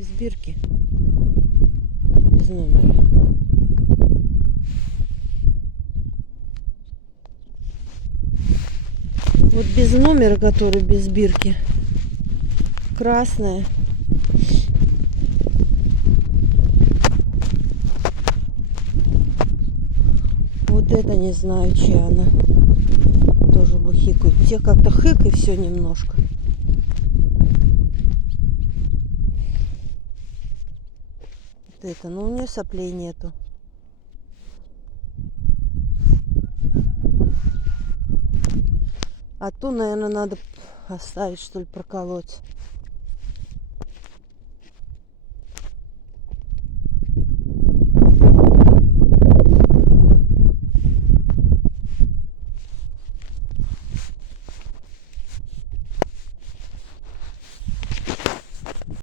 Без бирки. Без номера. Вот без номера, который без бирки. Красная. Вот это не знаю, чья она. Тоже бухикают. Те как-то хык и все немножко. Вот это, но у нее соплей нету. А ту, наверное, надо оставить, что ли, проколоть.